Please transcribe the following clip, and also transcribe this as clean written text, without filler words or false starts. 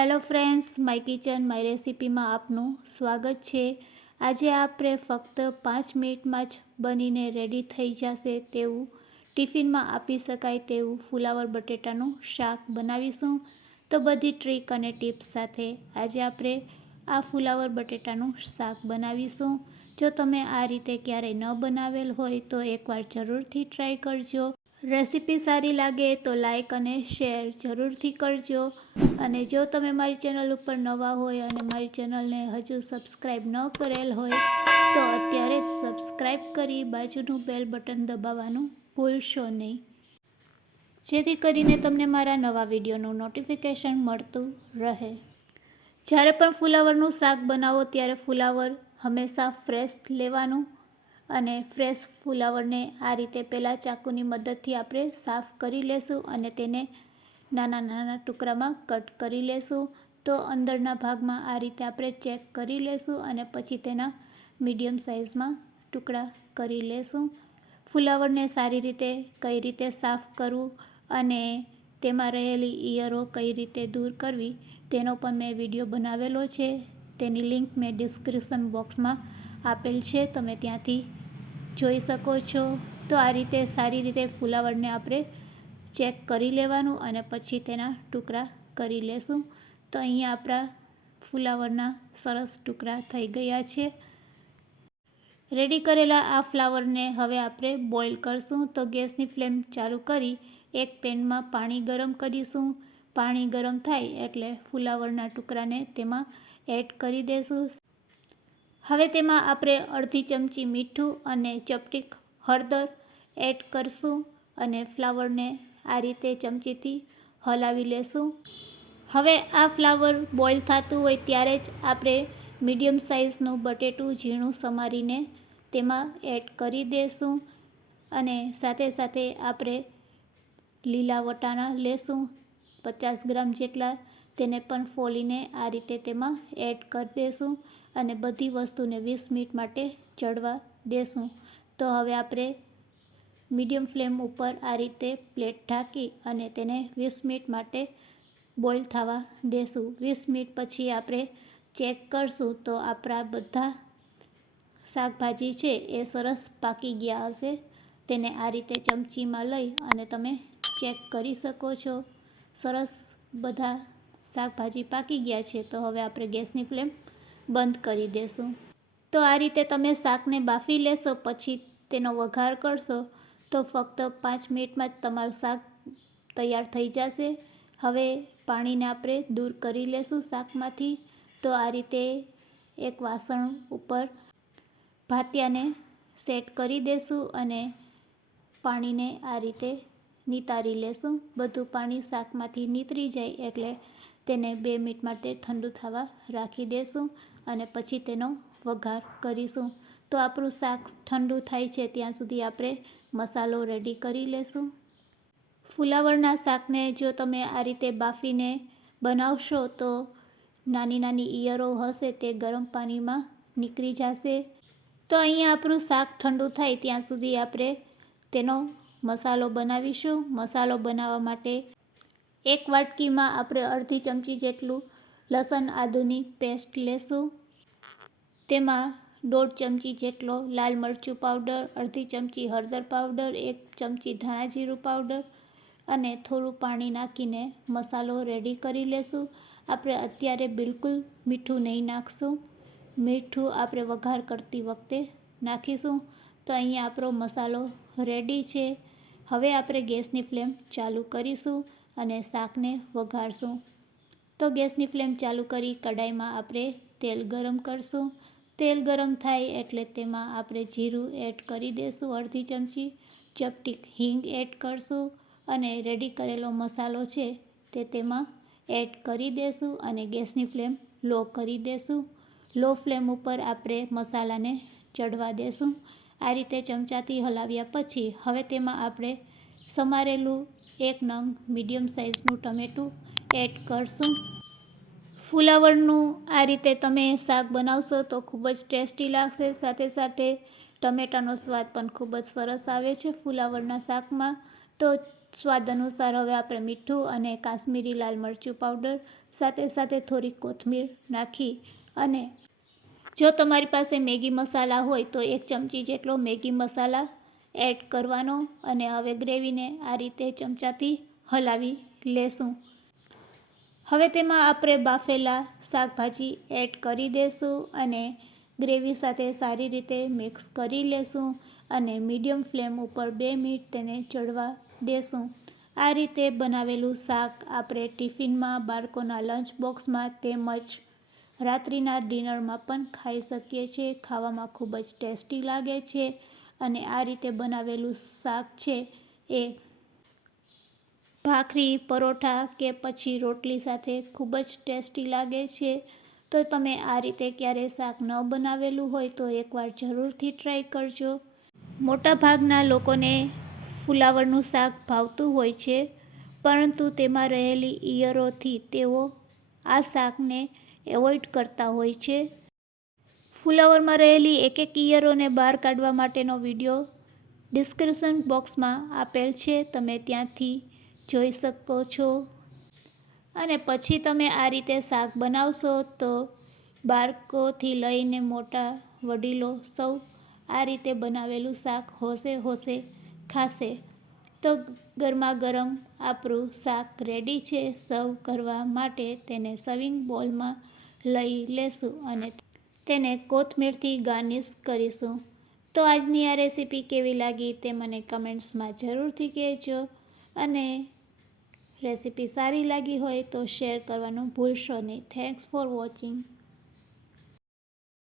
Hello friends, my kitchen my રેસિપીમાં આપનું સ્વાગત છે। આજે આપણે ફક્ત 5 મિનિટમાં જ બનીને રેડી થઈ જશે તેવું ટિફિનમાં આપી શકાય તેવું ફુલાવર બટેટાનું શાક બનાવીશું। તો બધી ટ્રીક અને ટિપ્સ સાથે આજે આપણે આ ફુલાવર બટેટાનું શાક બનાવીશું। જો તમે આ રીતે ક્યારેય ન બનાવેલ હોય તો એકવાર જરૂરથી ટ્રાય કરજો। રેસિપી સારી લાગે તો લાઈક અને શેર જરૂરથી કરજો। અને જો તમે મારી ચેનલ ઉપર નવા હોય અને મારી ચેનલને હજુ સબસ્ક્રાઈબ ન કરેલ હોય તો અત્યારે જ સબસ્ક્રાઈબ કરી બાજુનું બેલ બટન દબાવવાનું ભૂલશો નહીં, જેથી કરીને તમને મારા નવા વિડીયોનું નોટિફિકેશન મળતું રહે। જ્યારે પણ ફુલાવરનું શાક બનાવો ત્યારે ફુલાવર હંમેશા ફ્રેશ લેવાનું અને ફ્રેશ ફુલાવરને આ રીતે પહેલાં ચાકુની મદદથી આપણે સાફ કરી લેશું અને તેને નાના નાના ટુકડામાં કટ કરી લેશું। તો અંદરના ભાગમાં આ રીતે આપણે ચેક કરી લેશું અને પછી તેના મીડિયમ સાઇઝમાં ટુકડા કરી લેશું। ફુલાવરને સારી રીતે કઈ રીતે સાફ કરવું અને તેમાં રહેલી ઈયળો કઈ રીતે દૂર કરવી તેનો પણ મેં વિડીયો બનાવેલો છે, તેની લિંક મેં ડિસ્ક્રિપ્શન બોક્સમાં આપેલ છે, તમે ત્યાંથી જોઈ શકો છો। તો આ રીતે સારી રીતે ફુલાવરને આપણે ચેક કરી લેવાનું અને પછી તેના ટુકડા કરી લેશું। તો અહીંયા આપણા ફુલાવરના સરસ ટુકડા થઈ ગયા છે। રેડી કરેલા આ ફ્લાવરને હવે આપણે બોઇલ કરશું। તો ગેસની ફ્લેમ ચાલુ કરી એક પેનમાં પાણી ગરમ કરીશું। પાણી ગરમ થાય એટલે ફુલાવરના ટુકડાને તેમાં એડ કરી દઈશું। હવે તેમાં આપણે અડધી ચમચી મીઠું અને ચપટીક હળદર એડ કરશું અને ફ્લાવરને આ રીતે ચમચીથી હલાવી લેશું। હવે આ ફ્લાવર બોઇલ થતું હોય ત્યારે જ આપણે મીડિયમ સાઇઝનું બટેટું ઝીણું સમારીને તેમાં એડ કરી દઈશું અને સાથે સાથે આપણે લીલા વટાણા લેશું 50 ગ્રામ જેટલા, તેને પણ ફોલીને આ રીતે તેમાં એડ કરી દઈશું અને બધી વસ્તુને 20 મિનિટ માટે ચડવા દેશું। તો હવે આપણે મીડિયમ ફ્લેમ ઉપર આ રીતે પ્લેટ ઢાંકી અને તેને 20 મિનિટ માટે બોઇલ થવા દેશું। 20 મિનિટ પછી આપણે ચેક કરશું તો આપણા બધા શાકભાજી છે એ સરસ પાકી ગયા હશે। તેને આ રીતે ચમચીમાં લઈ અને તમે ચેક કરી શકો છો, સરસ બધા શાકભાજી પાકી ગયા છે। તો હવે આપણે ગેસની ફ્લેમ બંધ કરી દઈશું। તો આ રીતે તમે શાકને બાફી લેશો પછી તેનો વઘાર કરશો તો ફક્ત 5 મિનિટમાં જ તમારું શાક તૈયાર થઈ જશે। હવે પાણીને આપણે દૂર કરી લેશું શાકમાંથી। તો આ રીતે એક વાસણ ઉપર ભાતિયાને સેટ કરી દેશું અને પાણીને આ રીતે નિતારી લેશું। બધું પાણી શાકમાંથી નીતરી જાય એટલે તેને 2 મિનિટ માટે ઠંડુ થવા રાખી દેશું અને પછી તેનો વઘાર કરીશું। તો આપણું શાક ઠંડુ થાય છે ત્યાં સુધી આપણે મસાલો રેડી કરી લેશું। ફુલાવરના શાકને જો તમે આ રીતે બાફીને બનાવશો તો નાની નાની ઈયળો હશે તે ગરમ પાણીમાં નીકળી જશે। તો અહીંયા આપણું શાક ઠંડુ થાય ત્યાં સુધી આપણે તેનો મસાલો બનાવીશું। મસાલો બનાવવા માટે એક વાટકીમાં આપણે અડધી ચમચી જેટલું લસણ આદુની પેસ્ટ લેશું। તેમાં 1.5 ચમચી જેટલો લાલ મરચું પાવડર, અડધી ચમચી હળદર પાવડર, 1 ચમચી ધાણા જીરું પાવડર અને થોડું પાણી નાખીને મસાલો રેડી કરી લેશું। આપણે અત્યારે બિલકુલ મીઠું નહીં નાખશું, મીઠું આપણે વઘાર કરતી વખતે નાખીશું। તો અહીંયા આપણો મસાલો રેડી છે। હવે આપણે ગેસની ફ્લેમ ચાલુ કરીશું અને શાકને વઘારશું। તો ગેસની ફ્લેમ ચાલુ કરી કડાઈમાં આપણે તેલ ગરમ કરશું। તેલ ગરમ થાય એટલે તેમાં આપણે જીરું એડ કરી દઈશું અડધી ચમચી, ચપટીક હિંગ એડ કરશું અને રેડી કરેલો મસાલો છે તે તેમાં એડ કરી દઈશું અને ગેસની ફ્લેમ લો કરી દઈશું। લો ફ્લેમ ઉપર આપણે મસાલાને ચડવા દઈશું। આ રીતે ચમચાથી હલાવ્યા પછી હવે તેમાં આપણે સમારેલું 1 નંગ મીડિયમ સાઇઝનું ટમેટું એડ કરશું। ફુલાવરનું આ રીતે તમે શાક બનાવશો તો ખૂબ જ ટેસ્ટી લાગશે, સાથે સાથે ટમેટાનો સ્વાદ પણ ખૂબ જ સરસ આવે છે ફુલાવરના શાકમાં। તો સ્વાદ અનુસાર હવે આપણે મીઠું અને કાશ્મીરી લાલ મરચું પાવડર સાથે સાથે થોડી કોથમીર નાખી અને જો તમારી પાસે મેગી મસાલા હોય તો 1 ચમચી જેટલો મેગી મસાલા એડ કરવાનો અને હવે ગ્રેવીને આ રીતે ચમચાથી હલાવી લેશું. હવે તેમાં આપણે બાફેલા શાકભાજી એડ કરી દઈશું અને ગ્રેવી સાથે સારી રીતે મિક્સ કરી લેશું અને મીડિયમ ફ્લેમ ઉપર 2 મિનિટ તેને ચડવા દેશું. આ રીતે બનાવેલું શાક આપણે ટિફિનમાં, બાળકોના લંચ બોક્સમાં તેમજ રાત્રિના ડિનરમાં પણ ખાઈ શકીએ છીએ. ખાવામાં ખૂબ જ ટેસ્ટી લાગે છે અને આ રીતે બનાવેલું શાક છે એ ભાખરી, પરોઠા કે પછી રોટલી સાથે ખૂબ જ ટેસ્ટી લાગે છે. તો તમે આ રીતે ક્યારેય શાક ન બનાવેલું હોય તો એકવાર જરૂરથી ટ્રાય કરજો. મોટાભાગના લોકોને ફુલાવરનું શાક ભાવતું હોય છે, પરંતુ તેમાં રહેલી ઈયળોથી તેઓ આ શાકને એવોઇડ કરતા હોય છે. ફુલાવરમાં રહેલી એક ઈયળોને બહાર કાઢવા માટેનો વિડીયો ડિસ્ક્રિપ્શન બોક્સમાં આપેલ છે, તમે ત્યાંથી જોઈ શકો છો. અને પછી તમે આ રીતે શાક બનાવશો તો બાળકોથી લઈને મોટા વડીલો સૌ આ રીતે બનાવેલું શાક હોશે હોશે ખાશે. તો ગરમા ગરમ આપણું શાક રેડી છે. સર્વ કરવા માટે તેને સર્વિંગ બોલમાં લઈ લેશું અને તેને કોથમીરથી ગાર્નિશ કરીશું. તો આજની આ રેસીપી કેવી લાગી તે મને કમેન્ટ્સમાં જરૂરથી કહેજો અને રેસીપી સારી લાગી હોય તો શેર કરવાનું ભૂલશો નહીં. Thanks for watching.